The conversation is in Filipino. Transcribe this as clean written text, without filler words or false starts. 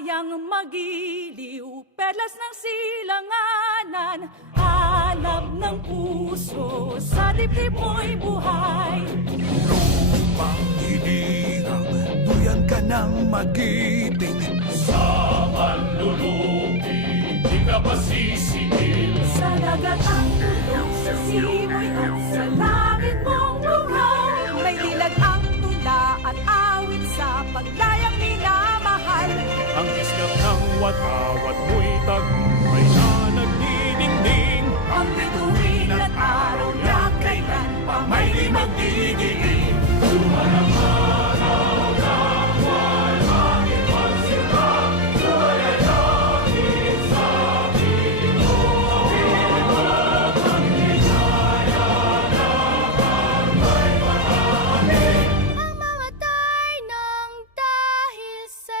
kayang magiliw, perlas ng silanganan, alab ng puso, sa dibdib mo'y buhay. Lupang hinirang, duyan ka ng magiting. Sa manlulupi, di ka pa sisigil. Sa dagat ang tulong, sa simoy at sa langit mong buhaw. May dilag ang tula at awit sa paglayang minamahal. Ang iskap ng wata